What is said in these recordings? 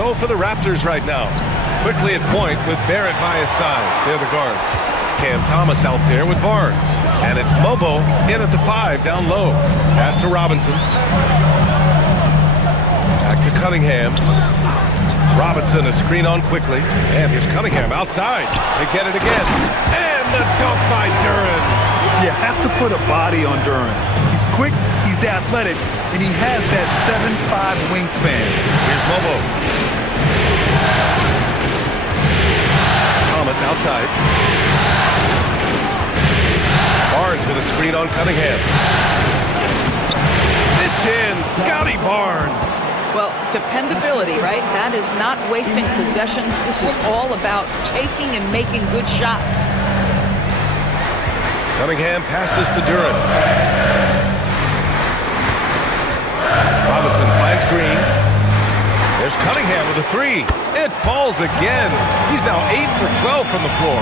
So for the Raptors right now, quickly at point with Barrett by his side. They're the guards. Cam Thomas out there with Barnes. And it's Mobo in at the 5 down low. Pass to Robinson. Back to Cunningham. Robinson a screen on quickly. And here's Cunningham outside. They get it again. And the dunk by Duren. You have to put a body on Duren. He's quick, he's athletic, and he has that 7'5" wingspan. Here's Mobo. Thomas outside. Barnes with a screen on Cunningham. It's in. Scotty Barnes. Well, dependability, right? That is not wasting possessions. This is all about taking and making good shots. Cunningham passes to Duren. Robinson finds Green. There's Cunningham with a 3. It falls again. He's now 8 for 12 from the floor.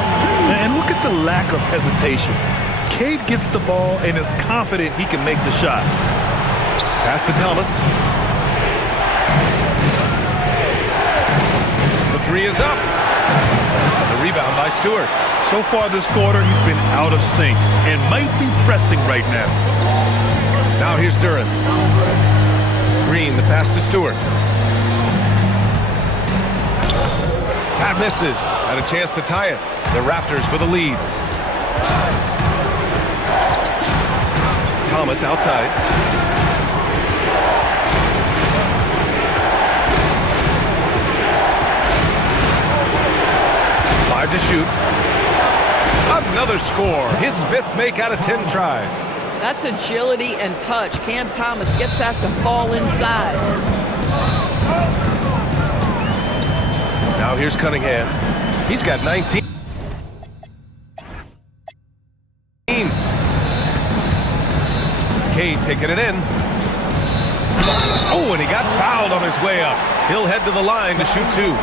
And look at the lack of hesitation. Cade gets the ball and is confident he can make the shot. Pass to Thomas. The 3 is up. The rebound by Stewart. So far this quarter, he's been out of sync and might be pressing right now. Now here's Duren. Green, the pass to Stewart. Pat misses. Had a chance to tie it. The Raptors with a lead. Thomas outside. Five to shoot. Another score. His 5th make out of 10 tries. That's agility and touch. Cam Thomas gets that to fall inside. Now here's Cunningham. He's got 19. Cade taking it in. Oh, and he got fouled on his way up. He'll head to the line to shoot 2.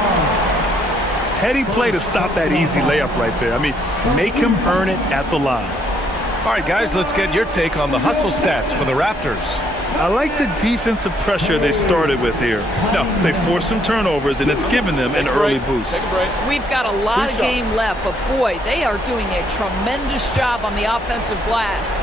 Heady play to stop that easy layup right there. I mean, make him earn it at the line. All right, guys, let's get your take on the hustle stats for the Raptors. I like the defensive pressure they started with here. No, they forced some turnovers, and it's given them an early boost. We've got a lot of game left, but boy, they are doing a tremendous job on the offensive glass.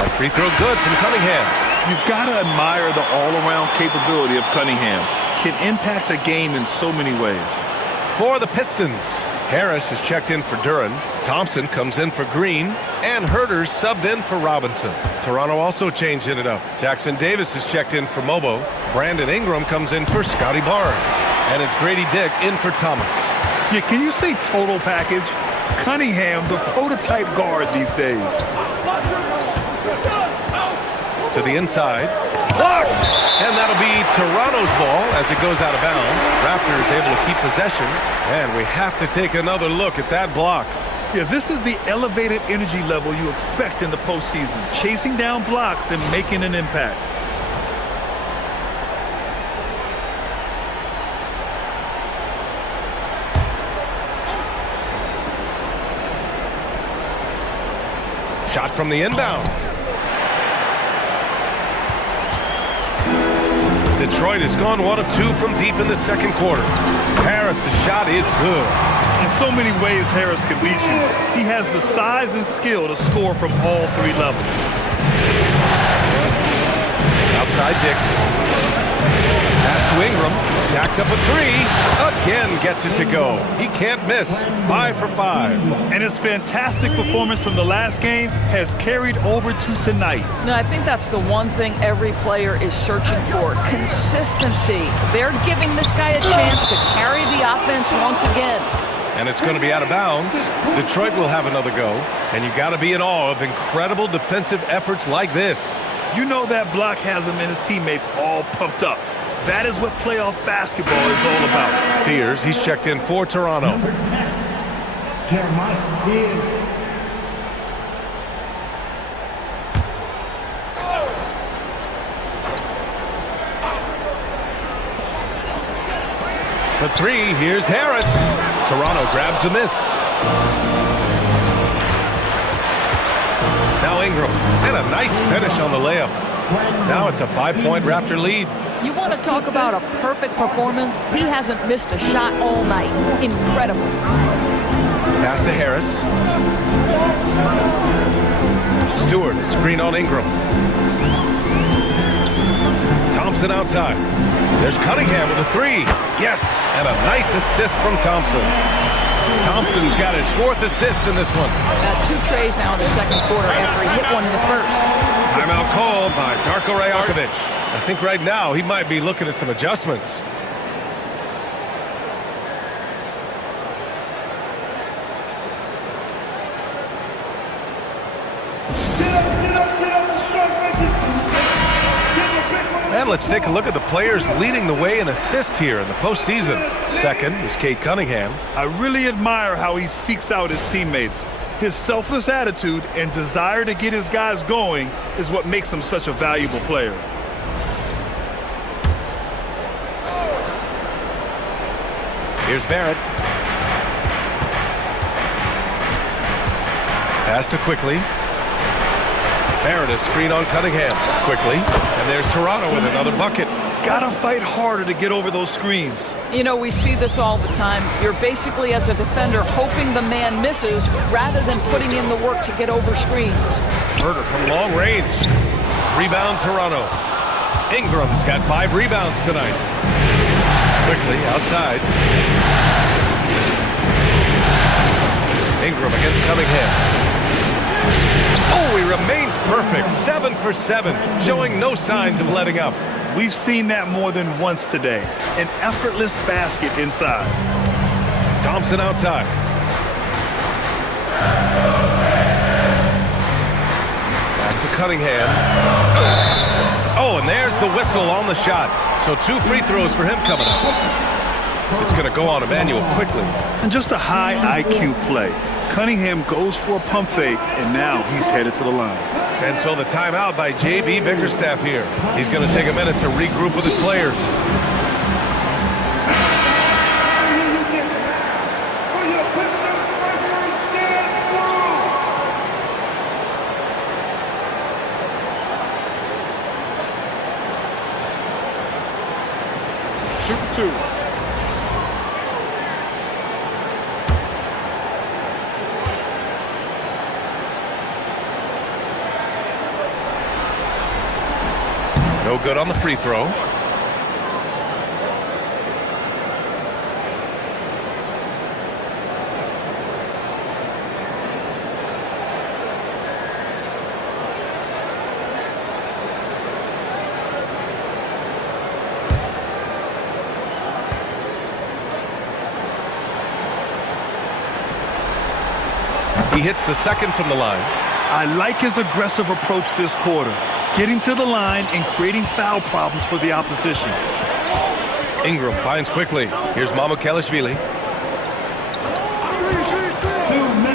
That free throw good from Cunningham. You've got to admire the all-around capability of Cunningham. Can impact a game in so many ways. For the Pistons, Harris is checked in for Duren. Thompson comes in for Green. And Herter's subbed in for Robinson. Toronto also changing it up. Jackson Davis is checked in for Mobo. Brandon Ingram comes in for Scotty Barnes. And it's Grady Dick in for Thomas. Yeah, can you say total package? Cunningham, the prototype guard these days. To the inside. Blocked! And that'll be Toronto's ball as it goes out of bounds. Raptors able to keep possession. And we have to take another look at that block. Yeah, this is the elevated energy level you expect in the postseason. Chasing down blocks and making an impact. Shot from the inbound. Detroit has gone 1 of 2 from deep in the second quarter. Harris' shot is good. In so many ways, Harris can lead you. He has the size and skill to score from all 3 levels. Outside Dick. Pass to Ingram. Jacks up a 3. Again gets it to go. He can't miss. 5 for 5. And his fantastic performance from the last game has carried over to tonight. No, I think that's the one thing every player is searching for. Consistency. They're giving this guy a chance to carry the offense once again. And it's going to be out of bounds. Detroit will have another go. And you got to be in awe of incredible defensive efforts like this. You know that block has him and his teammates all pumped up. That is what playoff basketball is all about. Fears, he's checked in for Toronto. For 3, here's Harris. Toronto grabs a miss. Now Ingram. And a nice finish on the layup. Now it's a 5-point Raptor lead. You want to talk about a perfect performance? He hasn't missed a shot all night. Incredible. Pass to Harris. Stewart, a screen on Ingram. Thompson outside. There's Cunningham with a 3. Yes, and a nice assist from Thompson. Thompson's got his 4th assist in this one. 2 trays now in the second quarter after he hit one in the first. Timeout called by Darko Rajakovic. I think right now he might be looking at some adjustments. And let's take a look at the players leading the way in assists here in the postseason. Second is Cade Cunningham. I really admire how he seeks out his teammates. His selfless attitude and desire to get his guys going is what makes him such a valuable player. Here's Barrett. Pass to Quickly. Barrett, a screen on Cunningham. Quickly. And there's Toronto with another bucket. Gotta fight harder to get over those screens. You know, we see this all the time. You're basically, as a defender, hoping the man misses rather than putting in the work to get over screens. Herder from long range. Rebound Toronto. Ingram's got 5 rebounds tonight. Quickly outside. Ingram against Cunningham. Oh, he remains perfect. 7 for 7, showing no signs of letting up. We've seen that more than once today. An effortless basket inside. Thompson outside. Back to Cunningham. Oh, and there's the whistle on the shot. So 2 free throws for him coming up. It's going to go on Emmanuel Quickly. And just a high IQ play. Cunningham goes for a pump fake, and now he's headed to the line. And so the timeout by J.B. Bickerstaff here. He's going to take a minute to regroup with his players. Shoot 2. No good on the free throw. He hits the second from the line. I like his aggressive approach this quarter, getting to the line and creating foul problems for the opposition. Ingram finds Quickly. Here's Mamukelashvili.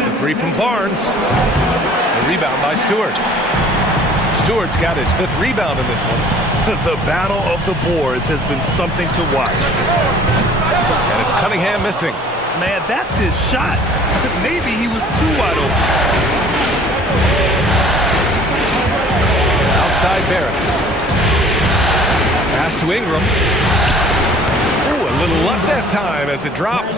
The 3 from Barnes. The rebound by Stewart. Stewart's got his 5th rebound in this one. The battle of the boards has been something to watch. And it's Cunningham missing. Man, that's his shot. Maybe he was too wide open. Outside Barrett. Pass to Ingram. Ooh, a little luck that time as it drops.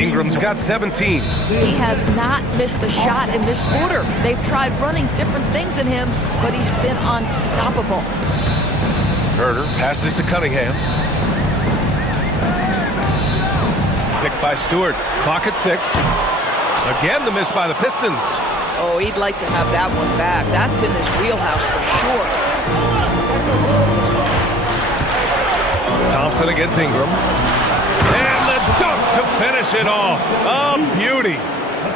Ingram's got 17. He has not missed a shot in this quarter. They've tried running different things in him, but he's been unstoppable. Herder passes to Cunningham. Picked by Stewart. Clock at 6. Again, the miss by the Pistons. Oh, he'd like to have that one back. That's in his wheelhouse for sure. Thompson against Ingram. And the dunk to finish it off. A beauty.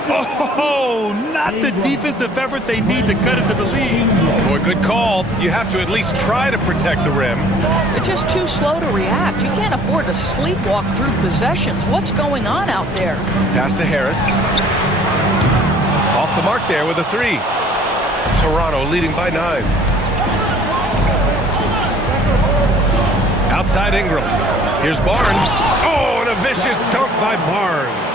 Oh, not the defensive effort they need to cut it to the lead. Boy, good call. You have to at least try to protect the rim. They're just too slow to react. You can't afford to sleepwalk through possessions. What's going on out there? Pass to Harris. Off the mark there with a 3. Toronto leading by 9. Outside Ingram. Here's Barnes. Oh, and a vicious dunk by Barnes.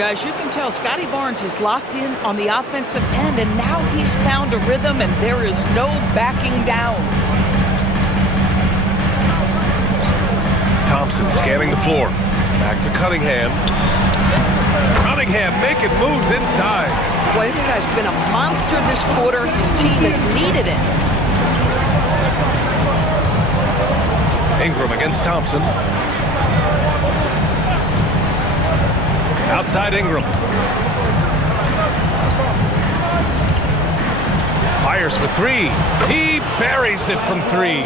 Guys, you can tell Scotty Barnes is locked in on the offensive end, and now he's found a rhythm, and there is no backing down. Thompson scanning the floor. Back to Cunningham. Cunningham making moves inside. Boy, this guy's been a monster this quarter. His team has needed it. Ingram against Thompson. Outside Ingram. Fires for three. He buries it from three.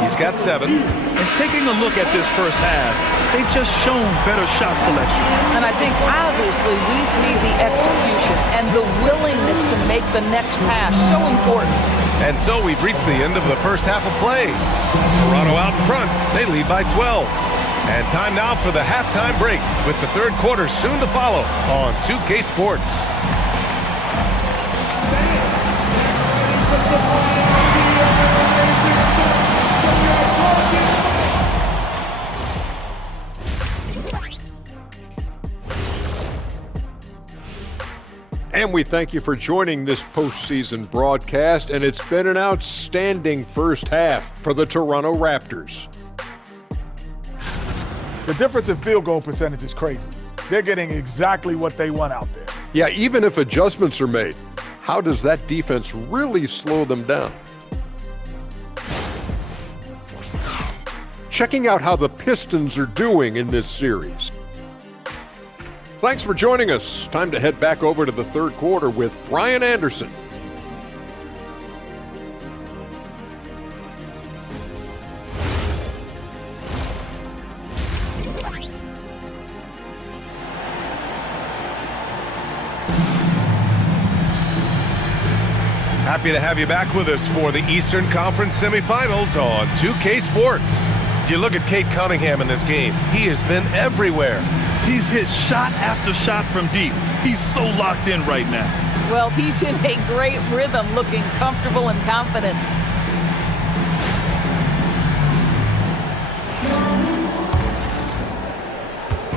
He's got 7. And taking a look at this first half, they've just shown better shot selection. And I think obviously we see the execution and the willingness to make the next pass so important. And so we've reached the end of the first half of play. Toronto out in front. They lead by 12. And time now for the halftime break, with the third quarter soon to follow on 2K Sports. And we thank you for joining this postseason broadcast, and it's been an outstanding first half for the Toronto Raptors. The difference in field goal percentage is crazy. They're getting exactly what they want out there. Yeah, even if adjustments are made, how does that defense really slow them down? Checking out how the Pistons are doing in this series. Thanks for joining us. Time to head back over to the third quarter with Brian Anderson. Happy to have you back with us for the Eastern Conference semifinals on 2K Sports. You look at Cade Cunningham in this game. He has been everywhere. He's hit shot after shot from deep. He's so locked in right now. Well, he's in a great rhythm, looking comfortable and confident.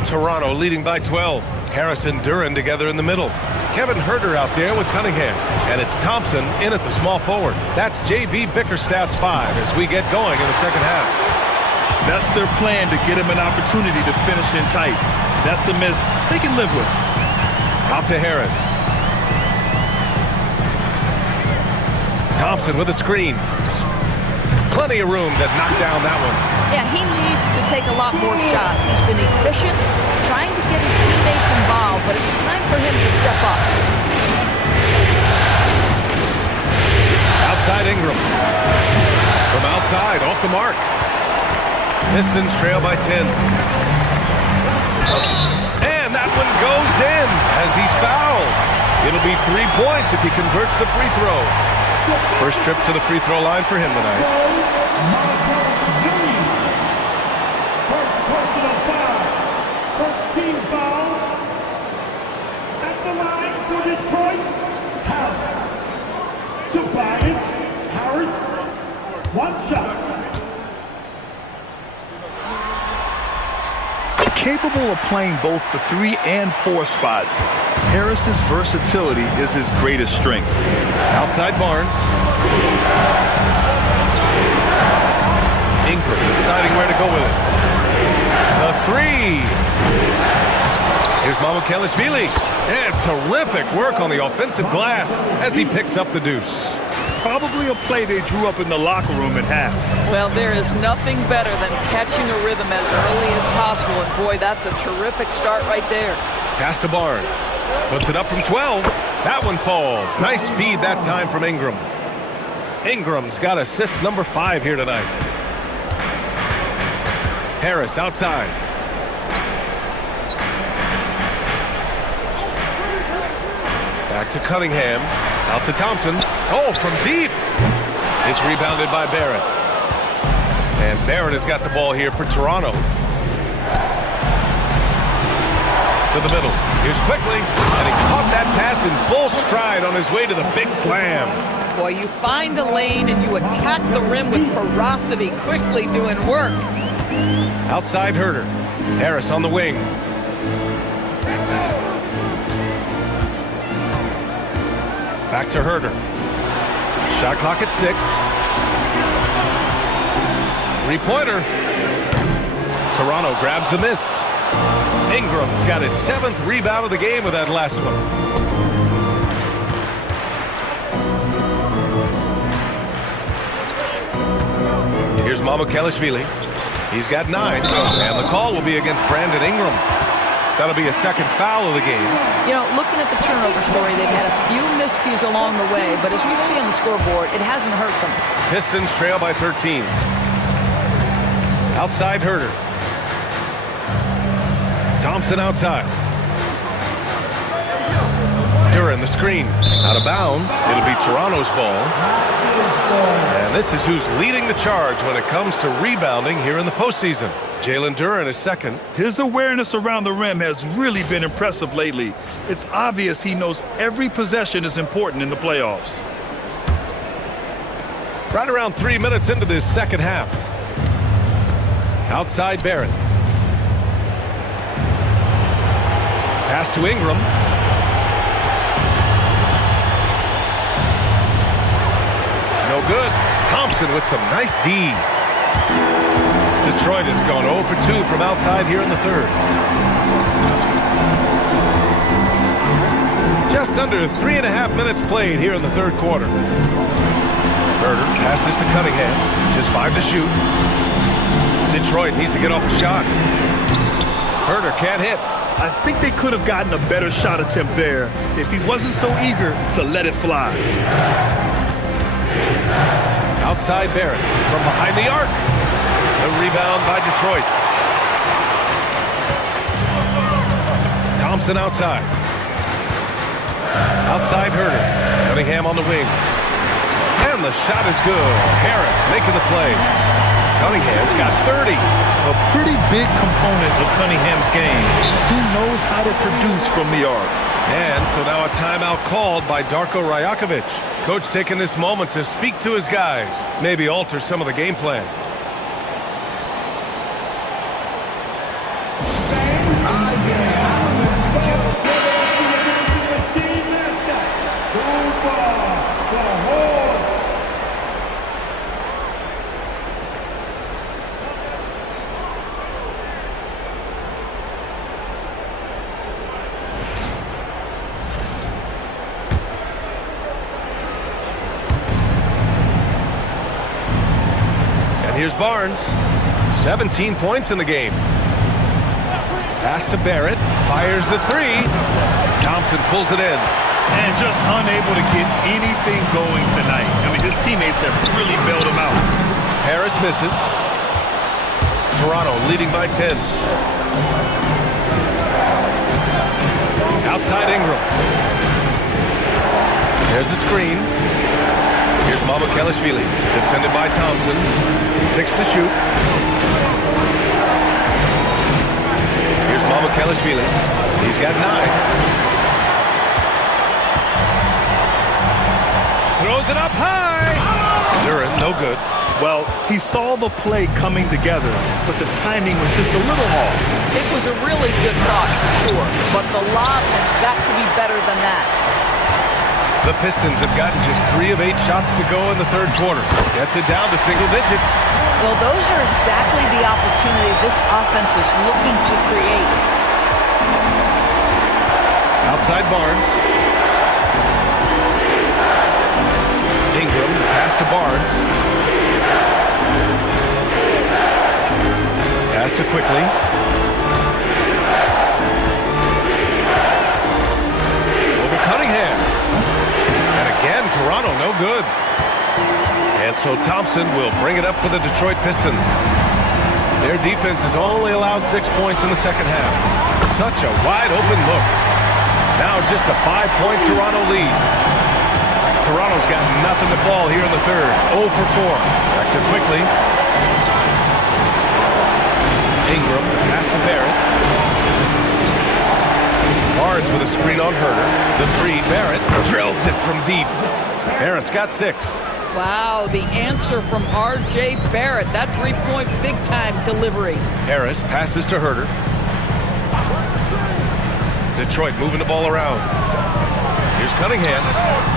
Toronto leading by 12. Harris and Duren together in the middle. Kevin Huerter out there with Cunningham. And it's Thompson in at the small forward. That's J.B. Bickerstaff's 5 as we get going in the second half. That's their plan to get him an opportunity to finish in tight. That's a miss they can live with. Out to Harris. Thompson with a screen. Plenty of room to knock down that one. Yeah, he needs to take a lot more shots. He's been efficient, trying to get his teammates involved, but it's time for him to step up. Outside Ingram. From outside, off the mark. Pistons trail by 10. And that one goes in as he's fouled. It'll be 3 points if he converts the free throw. First trip to the free throw line for him tonight. First personal foul. First team foul. At the line for Detroit, Harris. Tobias Harris. 1 shot. Capable of playing both the 3 and 4 spots, Harris's versatility is his greatest strength. Outside Barnes. Ingram deciding where to go with it. The 3. Here's Mamukelashvili. And terrific work on the offensive glass as he picks up the deuce. Probably a play they drew up in the locker room at half. Well, there is nothing better than catching a rhythm as early as possible, and boy, that's a terrific start right there. Pass to Barnes. Puts it up from 12. That one falls. Nice feed that time from Ingram. Ingram's got assist number 5 here tonight. Harris outside. Back to Cunningham. Out to Thompson. Oh, from deep. It's rebounded by Barrett. And Barrett has got the ball here for Toronto. To the middle. Here's quickly. And he caught that pass in full stride on his way to the big slam. Boy, you find a lane and you attack the rim with ferocity, quickly doing work. Outside Huerter. Harris on the wing. Back to Herder. Shot clock at 6. Three-pointer. Toronto grabs the miss. Ingram's got his 7th rebound of the game with that last one. Here's Mamukelashvili. He's got 9, and the call will be against Brandon Ingram. That'll be a second foul of the game. You know, looking at the turnover story, they've had a few miscues along the way, but as we see on the scoreboard, it hasn't hurt them. Pistons trail by 13. Outside Herder. Thompson outside. Duran the screen. Out of bounds. It'll be Toronto's ball. And this is who's leading the charge when it comes to rebounding here in the postseason. Jalen Duran is second. His awareness around the rim has really been impressive lately. It's obvious he knows every possession is important in the playoffs. Right around 3 minutes into this second half. Outside Barrett. Pass to Ingram. No good. Thompson with some nice D. Detroit has gone 0 for 2 from outside here in the third. Just under 3.5 minutes played here in the third quarter. Herder passes to Cunningham. Just 5 to shoot. Detroit needs to get off a shot. Herder can't hit. I think they could have gotten a better shot attempt there if he wasn't so eager to let it fly. Outside Barrett from behind the arc. The rebound by Detroit. Thompson outside. Outside Herder. Cunningham on the wing. And the shot is good. Harris making the play. Cunningham's got 30. A pretty big component of Cunningham's game. He knows how to produce from the arc. And so now a timeout called by Darko Rajakovic. Coach taking this moment to speak to his guys. Maybe alter some of the game plan. Here's Barnes. 17 points in the game. Pass to Barrett. Fires the 3. Thompson pulls it in. And just unable to get anything going tonight. I mean, his teammates have really bailed him out. Harris misses. Toronto leading by 10. Outside Ingram. There's a screen. Here's Mamukelashvili. Defended by Thompson. 6 to shoot. Here's Mamukelashvili. He's got 9. Throws it up high. Duran, no good. Well, he saw the play coming together, but the timing was just a little off. It was a really good thought, for sure, but the lob has got to be better than that. The Pistons have gotten just 3 of 8 shots to go in the third quarter. Gets it down to single digits. Well, those are exactly the opportunity this offense is looking to create. Outside Barnes. Ingram, pass to Barnes. Pass to Quickly. Over Cunningham. And again, Toronto, no good. And so Thompson will bring it up for the Detroit Pistons. Their defense has only allowed 6 points in the second half. Such a wide open look. Now just a 5-point Toronto lead. Toronto's got nothing to fall here in the third. 0 for 4. Back to Quickly. Ingram, pass to Barrett. Barnes with a screen on Herder. The 3, Barrett drills it from deep. Barrett's got 6. Wow, the answer from R.J. Barrett. That three-point big-time delivery. Harris passes to Herder. Detroit moving the ball around. Here's Cunningham.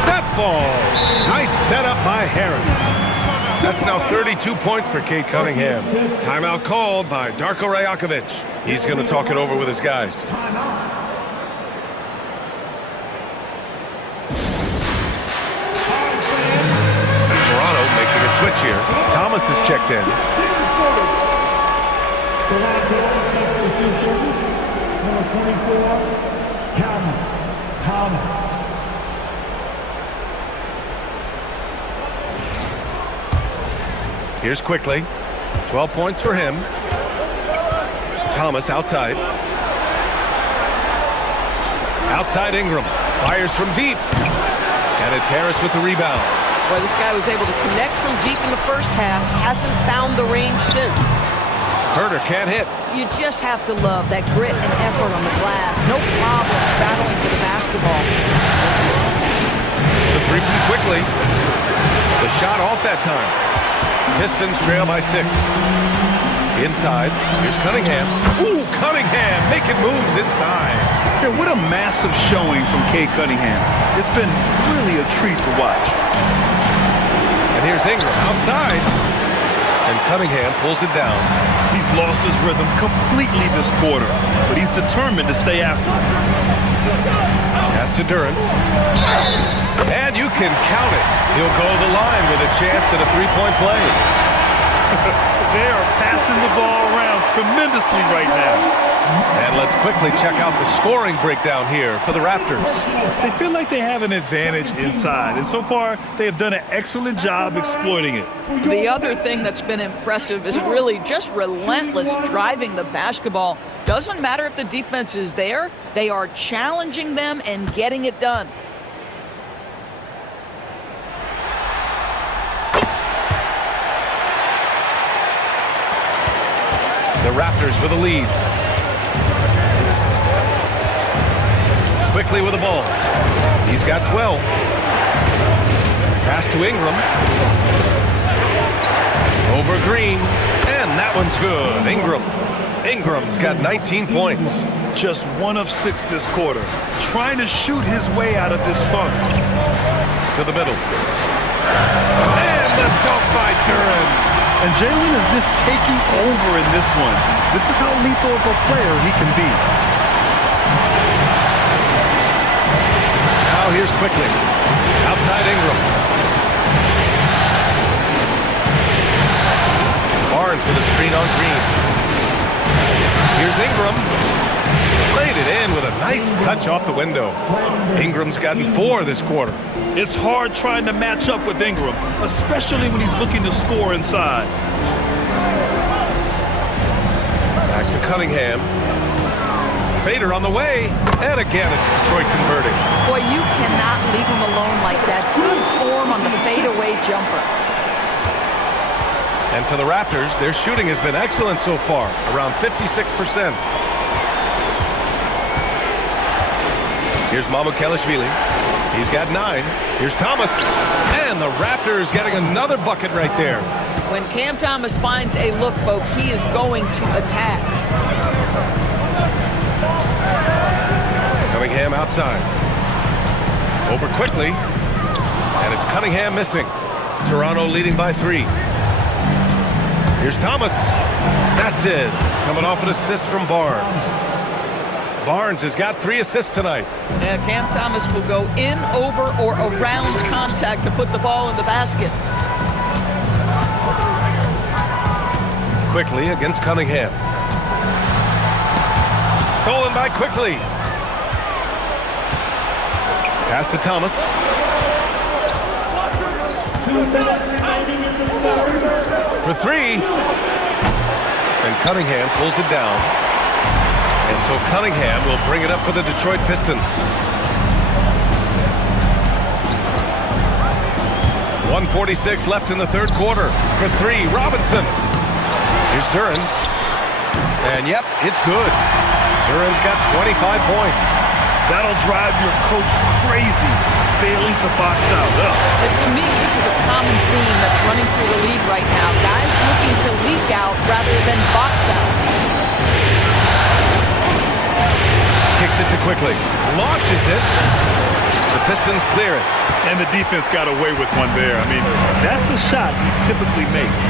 That falls. Nice setup by Harris. That's now 32 points for Cade Cunningham. Timeout called by Darko Rajakovic. He's going to talk it over with his guys. Toronto making a switch here. Thomas is checked in. Toronto substitution, number 24, Calvin Thomas. Here's quickly. 12 points for him. Thomas outside. Outside Ingram. Fires from deep. And it's Harris with the rebound. Boy, this guy was able to connect from deep in the first half. Hasn't found the range since. Herder can't hit. You just have to love that grit and effort on the glass. No problems battling for the basketball. The three from quickly. The shot off that time. Pistons trail by 6. Inside, here's Cunningham. Ooh, Cunningham making moves inside. Yeah, what a massive showing from Cade Cunningham. It's been really a treat to watch. And here's Ingram outside. And Cunningham pulls it down. He's lost his rhythm completely this quarter, but he's determined to stay after it. Pass to Duren. And you can count it. He'll go to the line with a chance at a three-point play. They are passing the ball around tremendously right now. And let's quickly check out the scoring breakdown here for the Raptors. They feel like they have an advantage inside, and so far they have done an excellent job exploiting it. The other thing that's been impressive is really just relentless driving the basketball. Doesn't matter if the defense is there, they are challenging them and getting it done. The Raptors with a lead. Quickly with the ball. He's got 12. Pass to Ingram. Over Green. And that one's good. Ingram's got 19 points. Just 1 of 6 this quarter. Trying to shoot his way out of this funk. To the middle. And the dunk by Duren. And Jalen is just taking over in this one. This is how lethal of a player he can be. Now here's quickly. Outside Ingram. Barnes with a screen on Green. Here's Ingram. Played it in with a nice touch off the window. Ingram's gotten 4 this quarter. It's hard trying to match up with Ingram, especially when he's looking to score inside. Back to Cunningham. Fader on the way. And again, it's Detroit converting. Boy, you cannot leave him alone like that. Good form on the fadeaway jumper. And for the Raptors, their shooting has been excellent so far, around 56%. Here's Mamukelashvili. He's got 9. Here's Thomas. And the Raptors getting another bucket right there. When Cam Thomas finds a look, folks, he is going to attack. Cunningham outside. Over quickly. And it's Cunningham missing. Toronto leading by 3. Here's Thomas. That's it. Coming off an assist from Barnes. Barnes has got 3 assists tonight. Yeah, Cam Thomas will go in, over, or around contact to put the ball in the basket. Quickly against Cunningham. Stolen by Quickly. Pass to Thomas. 2 minutes remaining in the third. For 3. And Cunningham pulls it down. And so Cunningham will bring it up for the Detroit Pistons. 1:46 left in the third quarter. For 3, Robinson. Here's Duren. And yep, it's good. Duren's got 25 points. That'll drive your coach crazy, failing to box out. But to me, this is a common theme that's running through the league right now. Guys looking to leak out rather than box out. Kicks it to Quickly. Launches it. The Pistons clear it. And the defense got away with one there. I mean, that's a shot he typically makes.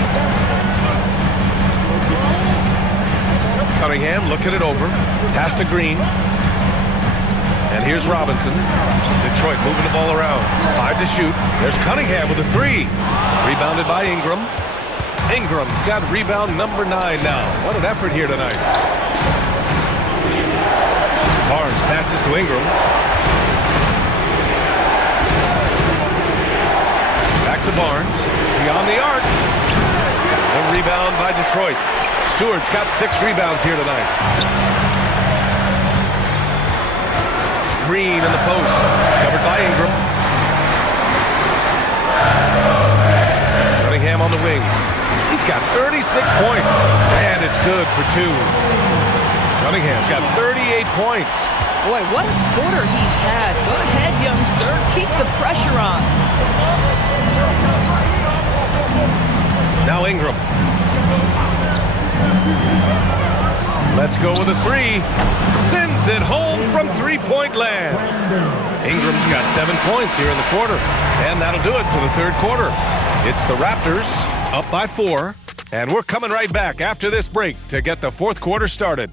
Cunningham looking it over. Pass to Green. And here's Robinson. Detroit moving the ball around. 5 to shoot. There's Cunningham with a 3. Rebounded by Ingram. Ingram's got rebound number 9 now. What an effort here tonight. Barnes passes to Ingram. Back to Barnes. Beyond the arc. The rebound by Detroit. Stewart's got 6 rebounds here tonight. Green in the post. Covered by Ingram. Cunningham on the wing. He's got 36 points. And it's good for 2. Cunningham's got 38 points. Boy, what a quarter he's had. Go ahead, young sir. Keep the pressure on. Now Ingram. Let's go with a 3. Sends it home from 3-point land. Ingram's got 7 points here in the quarter. And that'll do it for the third quarter. It's the Raptors up by 4. And we're coming right back after this break to get the fourth quarter started.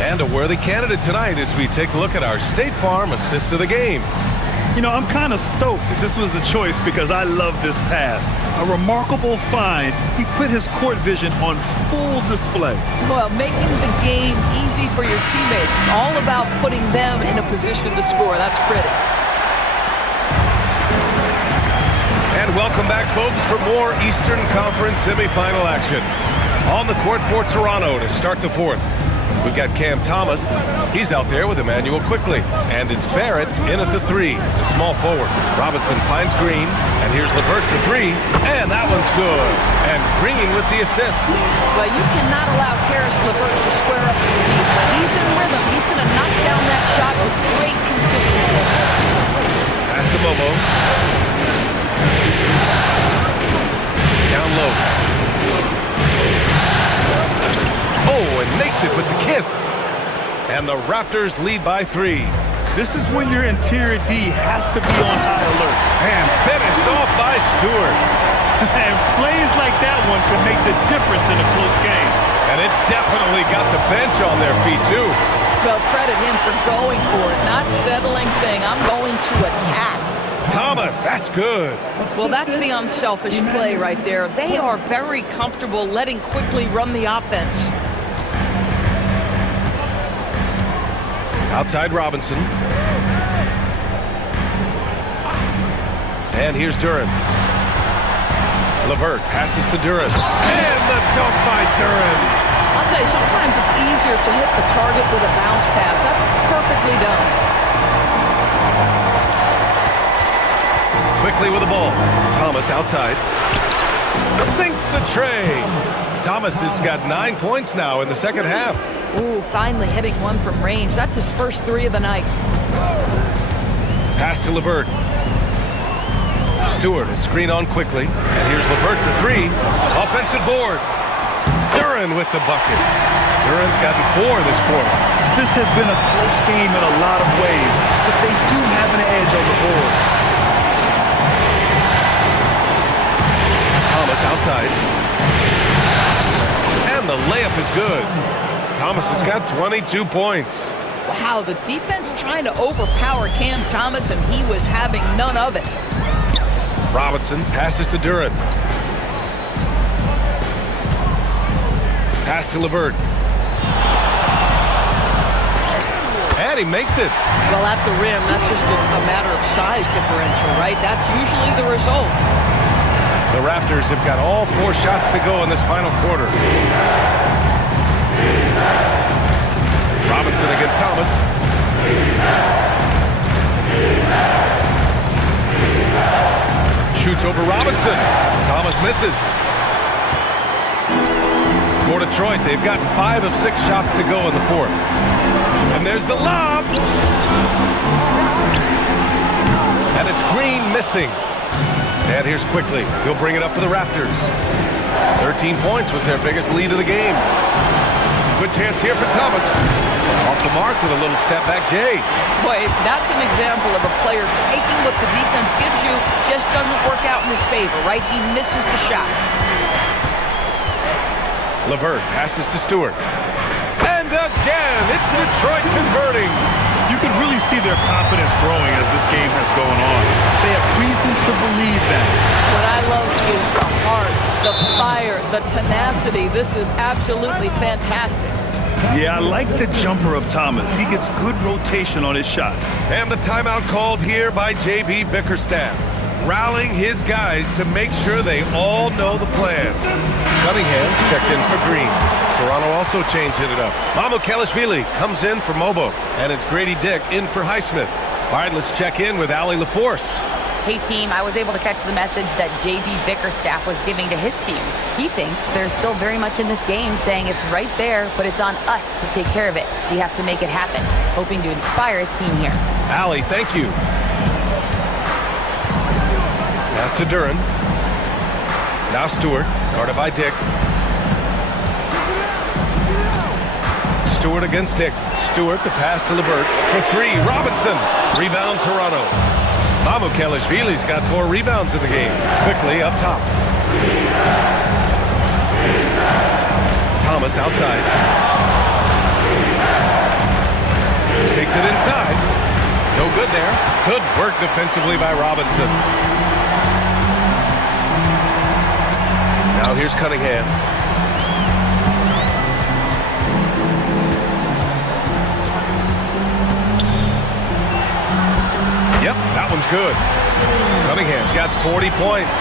And a worthy candidate tonight as we take a look at our State Farm assist of the game. You know, I'm kind of stoked that this was a choice because I love this pass. A remarkable find. He put his court vision on full display. Well, making the game easy for your teammates. All about putting them in a position to score. That's pretty. And welcome back, folks, for more Eastern Conference semifinal action. On the court for Toronto to start the fourth. We've got Cam Thomas. He's out there with Emmanuel Quickly. And it's Barrett in at the 3, the small forward. Robinson finds Green. And here's LeVert for 3. And that one's good. And Green with the assist. Well, you cannot allow Karis LeVert to square up from deep. But he's in rhythm. He's going to knock down that shot with great consistency. Pass to Momo. Down low. Oh, and makes it with the kiss. And the Raptors lead by 3. This is when your interior D has to be on high alert. And finished off by Stewart. And plays like that one can make the difference in a close game. And it definitely got the bench on their feet, too. Well, credit him for going for it, not settling, saying, I'm going to attack. Thomas, that's good. Well, that's the unselfish play right there. They are very comfortable letting Quickly run the offense. Outside Robinson. And here's Duren. LeVert passes to Duren. And the dunk by Duren. I'll tell you, sometimes it's easier to hit the target with a bounce pass. That's perfectly done. Quickly with the ball. Thomas outside. Sinks the tray. Thomas has got 9 points now in the second half. Ooh, finally hitting one from range. That's his first 3 of the night. Pass to LeVert. Stewart is screen on Quickly. And here's LeVert for 3. Offensive board. Duren with the bucket. Duren's gotten 4 this quarter. This has been a close game in a lot of ways, but they do have an edge on the board. Thomas outside. And the layup is good. Thomas has got 22 points. Wow, the defense trying to overpower Cam Thomas, and he was having none of it. Robinson passes to Duren. Pass to LeVert. And he makes it. Well, at the rim, that's just a matter of size differential, right? That's usually the result. The Raptors have got all 4 shots to go in this final quarter. Robinson against Thomas. Shoots over Robinson. Thomas misses. For Detroit, they've gotten 5 of 6 shots to go in the fourth. And there's the lob. And it's Green missing. And here's Quickly. He'll bring it up for the Raptors. 13 points was their biggest lead of the game. Good chance here for Thomas. Off the mark with a little step back, Jay. Boy, that's an example of a player taking what the defense gives you, just doesn't work out in his favor, right? He misses the shot. LeVert passes to Stewart. And again, it's Detroit converting. You can really see their confidence growing as this game has gone on. They have reason to believe that. What I love is the heart, the fire, the tenacity. This is absolutely fantastic. Yeah, I like the jumper of Thomas. He gets good rotation on his shot. And the timeout called here by J.B. Bickerstaff, rallying his guys to make sure they all know the plan. Cunningham's checked in for Green. Toronto also changing it up. Mamukelashvili comes in for Mobo. And it's Grady Dick in for Highsmith. All right, let's check in with Ali LaForce. Hey team, I was able to catch the message that J.B. Bickerstaff was giving to his team. He thinks they're still very much in this game, saying it's right there, but it's on us to take care of it. We have to make it happen. Hoping to inspire his team here. Ali, thank you. Pass to Duran. Now Stewart, guarded by Dick. Stewart against Dick. Stewart, the pass to LeVert. For three, Robinson. Rebound, Toronto. Mamukelashvili's got 4 rebounds in the game. Quickly up top. Thomas outside. Takes it inside. No good there. Good work defensively by Robinson. Now here's Cunningham. Yep, that one's good. Cunningham's got 40 points.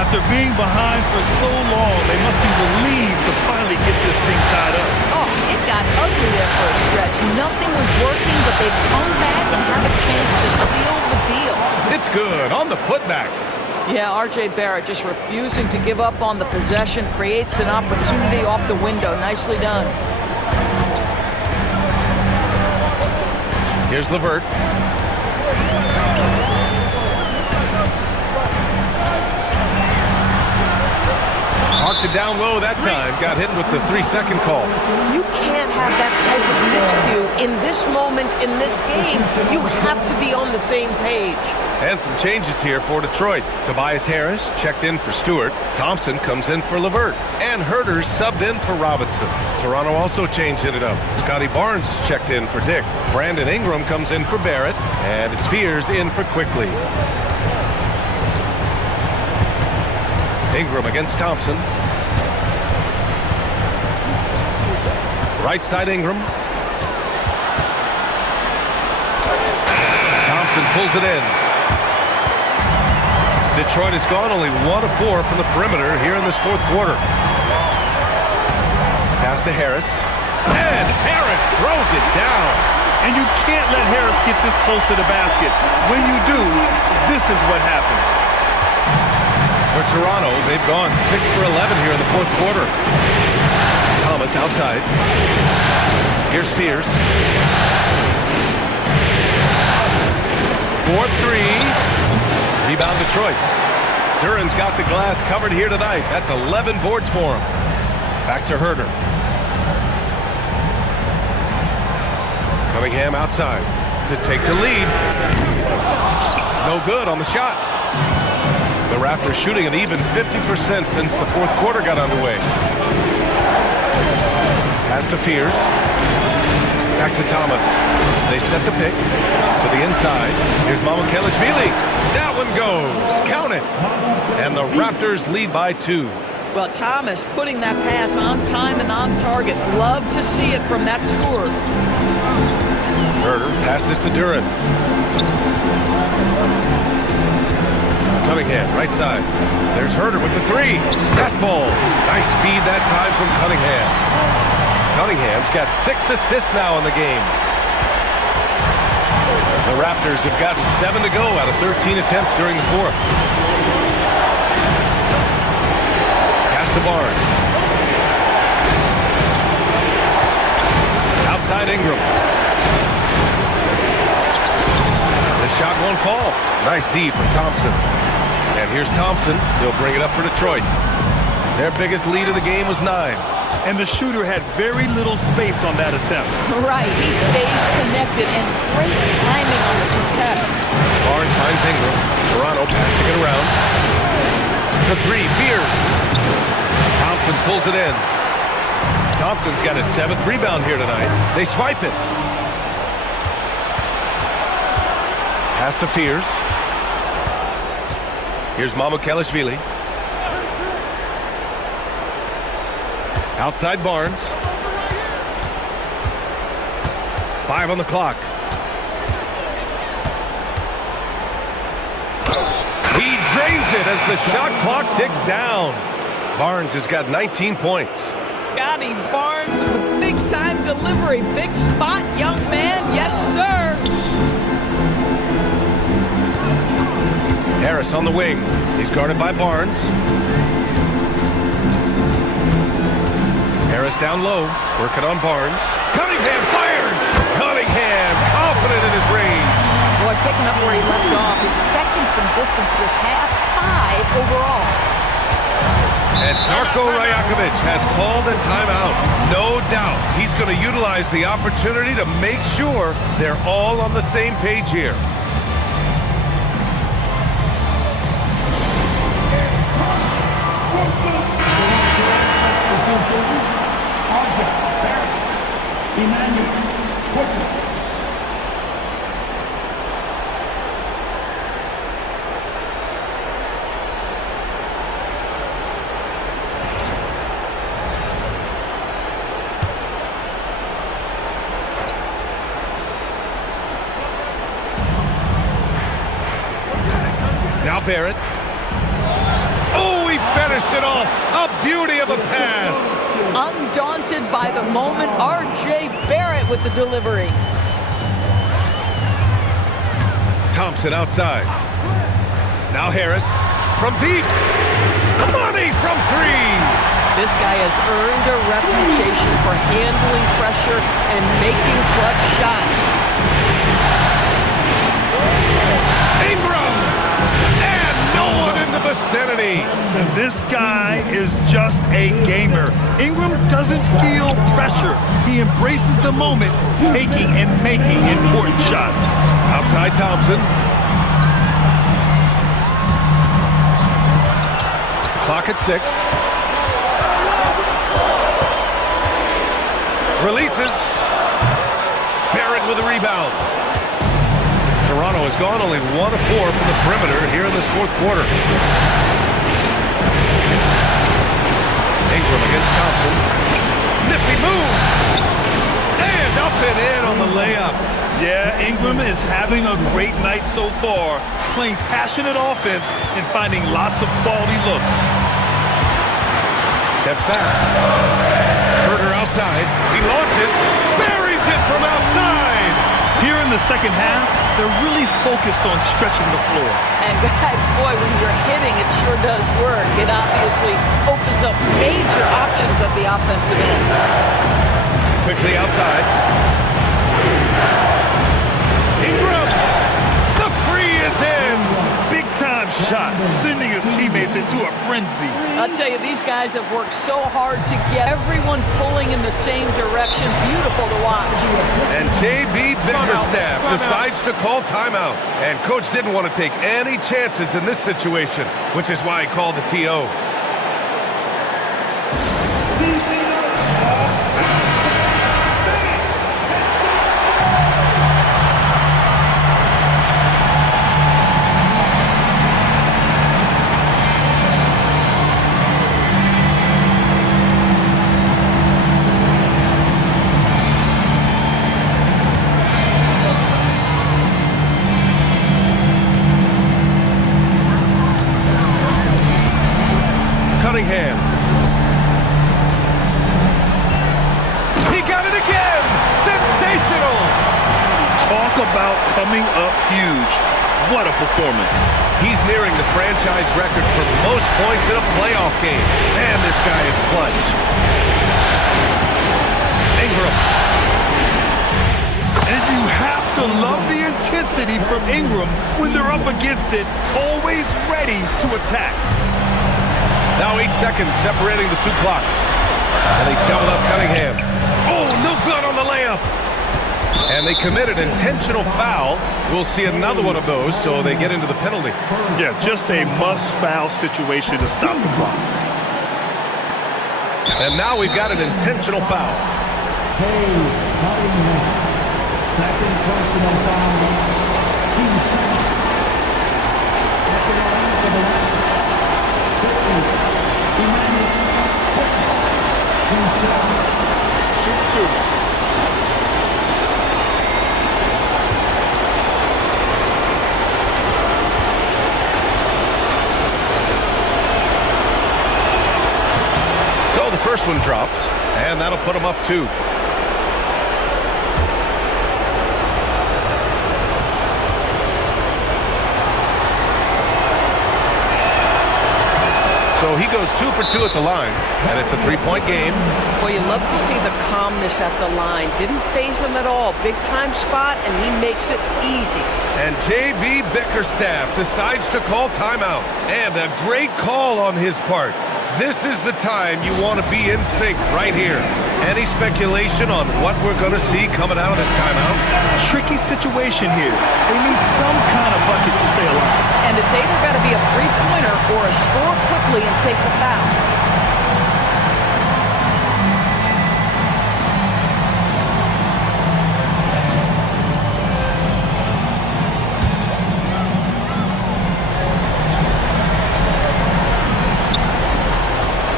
After being behind for so long, they must be relieved to finally get this thing tied up. Oh, it got ugly there for a stretch. Nothing was working, but they've come back and have a chance to seal the deal. It's good on the putback. Yeah, R.J. Barrett just refusing to give up on the possession, creates an opportunity off the window. Nicely done. Here's LeVert. Marked it down low that time. Got hit with the 3-second call. You can't have that type of miscue in this moment, in this game. You have to be on the same page. And some changes here for Detroit. Tobias Harris checked in for Stewart. Thompson comes in for LeVert. And Herter's subbed in for Robinson. Toronto also changing it up. Scotty Barnes checked in for Dick. Brandon Ingram comes in for Barrett. And it's Fears in for Quickly. Ingram against Thompson. Right side Ingram. Thompson pulls it in. Detroit has gone only 1 of 4 from the perimeter here in this 4th quarter. Pass to Harris. And Harris throws it down. And you can't let Harris get this close to the basket. When you do, this is what happens. For Toronto, they've gone 6 for 11 here in the 4th quarter. Thomas outside. Here's Fears. 4-3. Rebound Detroit. Duran's got the glass covered here tonight. That's 11 boards for him. Back to Herter. Cunningham outside to take the lead. No good on the shot. The Raptors shooting an even 50% since the 4th quarter got underway. Pass to Fears. Back to Thomas. They set the pick to the inside. Here's Mamukelashvili. That one goes. Count it. And the Raptors lead by 2. Well, Thomas putting that pass on time and on target. Love to see it from that scorer. Herter passes to Duran. Cunningham, right side. There's Herter with the 3. That falls. Nice feed that time from Cunningham. Cunningham's got 6 assists now in the game. The Raptors have gotten 7 to go out of 13 attempts during the 4th. Pass to Barnes. Outside Ingram. The shot won't fall. Nice D from Thompson. And here's Thompson. He'll bring it up for Detroit. Their biggest lead of the game was 9. And the shooter had very little space on that attempt. Right, he stays connected and great timing on the contest. Barnes finds Ingram. Toronto passing it around. The 3, Fears. Thompson pulls it in. Thompson's got his 7th rebound here tonight. They swipe it. Pass to Fears. Here's Mamukelashvili. Outside Barnes. 5 on the clock. He drains it as the shot clock ticks down. Barnes has got 19 points. Scotty Barnes with a big-time delivery. Big spot, young man. Yes, sir. Harris on the wing. He's guarded by Barnes. Harris down low, working on Barnes. Cunningham fires! Cunningham, confident in his range. Boy, picking up where he left off. His 2nd from distance this half, 5 overall. And Darko Rajakovic has called a timeout. No doubt he's going to utilize the opportunity to make sure they're all on the same page here. Now Barrett. Oh, he finished it off. A beauty of a pass. Undaunted by the moment, R.J. Barrett with the delivery. Thompson outside. Now Harris from deep. Money from 3. This guy has earned a reputation for handling pressure and making clutch shots. Ingram! And no one in the vicinity. This guy is just a gamer. Ingram doesn't feel pressure. He embraces the moment, taking and making important shots. Outside Thompson. Clock at 6. Releases. Barrett with a rebound. Toronto has gone only 1 of 4 from the perimeter here in this 4th quarter. Ingram against Thompson. Nifty move. And up and in on the layup. Yeah, Ingram is having a great night so far, playing passionate offense and finding lots of quality looks. Steps back. Herter outside. He launches. Buries it from outside. Here in the second half, they're really focused on stretching the floor. And guys, boy, when you're hitting, it sure does work. It obviously opens up major options at the offensive end. Quickly outside. Ingram! The 3 is in! Big time shot, sending his teammates into a frenzy. I'll tell you, these guys have worked so hard to get everyone pulling in the same direction. Beautiful to watch. And J.B. Bickerstaff decides to call timeout. And Coach didn't want to take any chances in this situation, which is why he called the TO. Cunningham. He got it again! Sensational! Talk about coming up huge. What a performance. He's nearing the franchise record for most points in a playoff game. Man, this guy is clutch. Ingram. And you have to love the intensity from Ingram when they're up against it, always ready to attack. Now 8 seconds separating the two clocks. And they double up Cunningham. Oh, no good on the layup. And they commit an intentional foul. We'll see another one of those, so they get into the penalty. Yeah, just a must-foul situation to stop the clock. And now we've got an intentional foul. Second personal foul. At the line for the Shoot two. So the first one drops, and that'll put them up 2. So he goes 2 for 2 at the line, and it's a 3-point game. Well, you love to see the calmness at the line. Didn't phase him at all. Big-time spot, and he makes it easy. And J.B. Bickerstaff decides to call timeout. And a great call on his part. This is the time you want to be in sync right here. Any speculation on what we're going to see coming out of this timeout? Tricky situation here. They need some kind of bucket to stay alive. And it's either got to be a three-pointer or a score quickly and take the foul.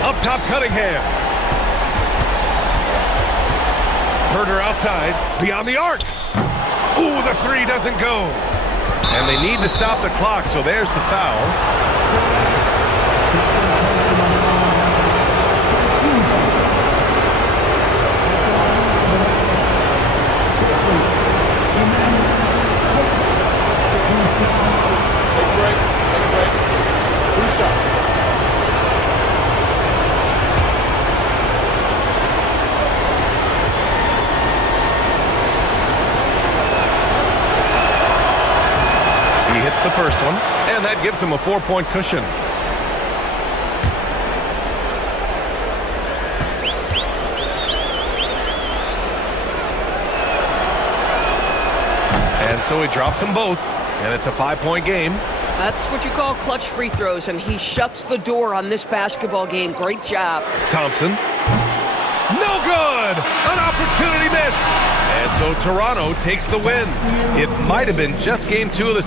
Up top, Cunningham. Herder outside, beyond the arc. Ooh, the 3 doesn't go. And they need to stop the clock, so there's the foul. Take a break. 2 shots. He hits the first one, and that gives him a 4-point cushion. And so he drops them both, and it's a 5-point game. That's what you call clutch free throws, and he shuts the door on this basketball game. Great job. Thompson. No good! An opportunity missed! And so Toronto takes the win. It might have been just game 2 of the